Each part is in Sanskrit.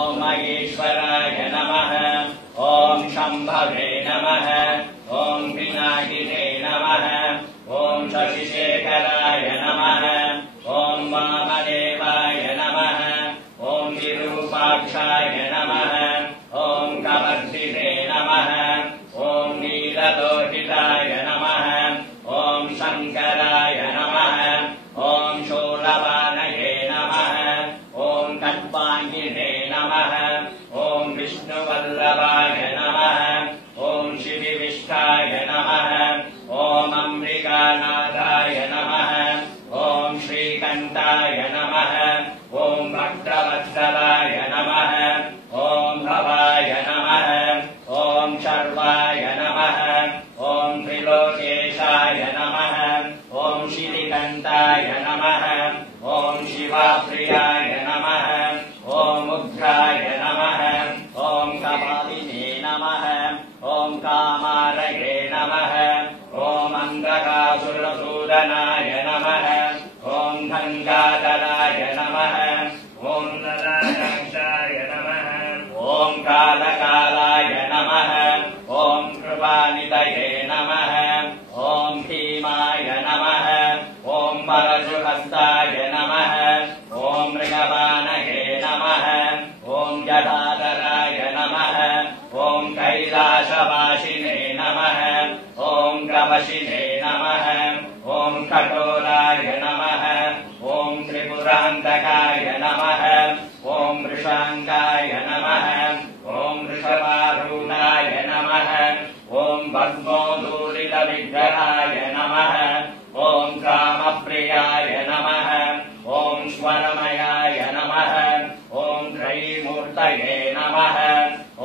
ॐ महेश्वराय नमः। ॐ शम्भवे नमः। ॐ पिनाकिने नमः। ॐ शशिशेखराय नमः। ॐ वामदेवाय नमः। ॐ विरूपाक्षाय नमः। ॐ कवर्धिने नमः। ॐ नीललोहिताय नमः। ॐ शङ्कराय नमः। ॐ शूलपाणये नमः। ॐ कट्वाङ्गिने नमः। ॐ विष्णुवल्लभाय नमः। ॐ शिविविष्टाय नमः। ॐ अम्बिकानाथाय नमः। ॐ श्रीकण्ठाय नमः। ॐ भक्तवत्सलाय नमः। ॐ भवाय नमः। ॐ शर्वाय नमः। ॐ त्रिलोकेशाय नमः। ॐ श्रीकण्ठाय नमः। ॐ शिवाप्रियाय नमः। ॐ उग्राय नमः। ॐ कपालिने नमः। ॐ कामारये नमः। ॐ अन्धकासुरसूदनाय नमः। ॐ गङ्गाधराय नमः। ॐ नराक्षाय नमः। ॐ कालकालाय नमः। ॐ कृपानिधये नमः। ॐ भीमाय नमः। ॐ परशुहस्ताय नमः। ॐ मृगवानये नमः। ॐ जटाधराय नमः। ॐ कैलासवासिने नमः। ॐ कवशिने नमः। ॐ कठोराय नमः। ॐ त्रिपुरान्तकाय नमः। ॐ वृषाङ्गाय नमः। ॐ वृषभारूढाय नमः। ॐ भस्मोदूरितविग्रहाय नमः। ॐ कामप्रियाय नमः। ॐ स्वरमयाय नमः। ॐ त्रयीमूर्तये नमः।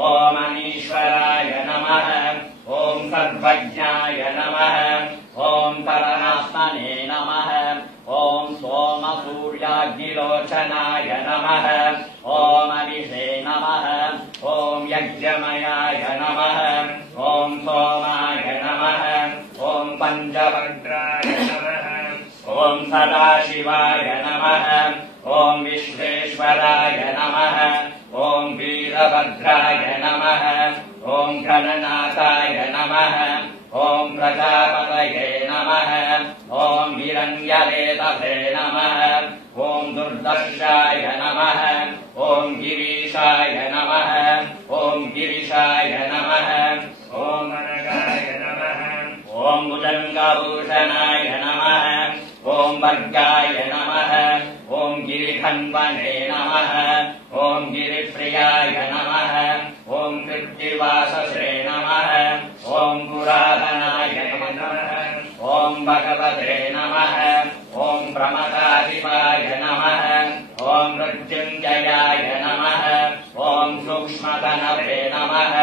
ॐ अनीश्वराय नमः। ॐ सर्वज्ञाय नमः। ॐ परमात्मने नमः। ॐ सोमसूर्याग्निलोचनाय नमः। ॐ अनिशे नमः। ॐ यज्ञमयाय नमः। ॐ सोमाय नमः। ॐ पञ्चवक्त्राय नमः। ॐ सदाशिवाय नमः। ॐ विश्वेश्वराय नमः। ॐ वीरभद्राय नमः। ॐ गणनाथाय नमः। ॐ प्रजापतये नमः। ॐ हिरण्यरेतसे नमः। ॐ दुर्दर्शाय नमः। ॐ गिरीशाय नमः। ॐ गिरिशाय नमः। ॐ अनगाय नमः। ॐ भुजङ्गभूषणाय नमः। ॐ वर्गाय नमः। ॐ गिरिखण्वने नमः। ॐ गिरिप्रियाय नमः। ॐ कृत्तिवाससे नमः। ॐ पुरातनाय नमः। ॐ भगवते नमः। ॐ प्रमदाधिपाय नमः। ॐ मृत्युञ्जयाय नमः। ॐ सूक्ष्मतनवे नमः।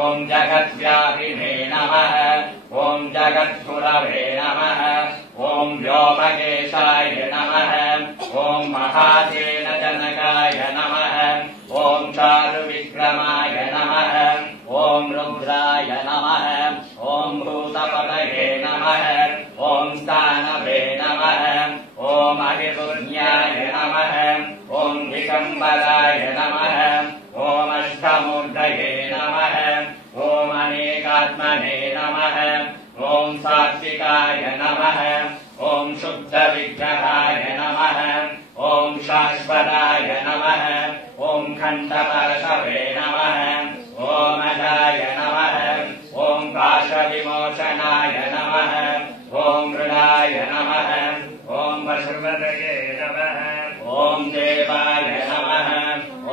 ॐ जगद्व्यापिने नमः। ॐ जगद्गुरवे नमः। ॐ व्योमकेशाय नमः। ॐ महासेनजनकाय नमः। ॐ चारुविक्रमाय नमः। ॐ रुद्राय नमः। ॐ भूतपतये नमः। ॐ स्थानवे नमः। ॐ अनिरुद्ध्याय नमः। ॐ दिगम्बराय नमः। ॐ अष्टमूर्धये नमः। ॐ अनेकात्मने नमः। ॐ सात्विकाय नमः। ॐ शुद्धविग्रहाय नमः। ॐ शाश्वताय नमः। ॐ खण्डपरशवे नमः। ॐ अजाय नमः। ॐ पाशविमोचनाय नमः। ॐ मृडाय नमः। ॐ पशुपतये नमः। ॐ देवाय नमः।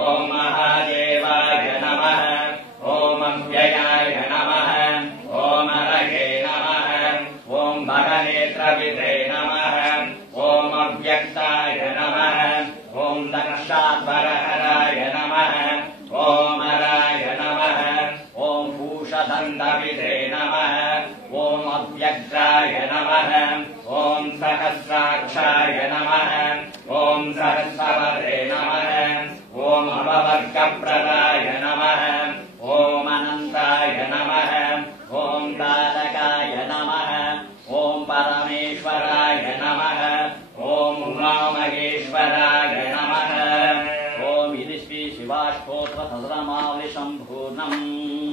ॐ महादेवाय नमः। ॐ अव्ययाय नमः। ॐ अरगे नमः। ॐ भगनेत्रविदे नमः। ॐ अव्यक्ताय नमः। ॐ दक्षाध्वरहराय नमः। ॐ अराय नमः। ॐ पूषदण्डविदे नमः। ॐ अव्यक्ताय नमः। ॐ सहस्राक्षाय नमः। ॐ सहस्रवदे नमः। ॐ अववर्गप्रदाय नमः। ॐ अनन्ताय नमः। ॐ तारकाय नमः। ॐ परमेश्वराय नमः। ॐ उमामहेश्वराय नमः। ॐ श्री शिवाष्टोत्तर सहस्रनामावली सम्पूर्णम्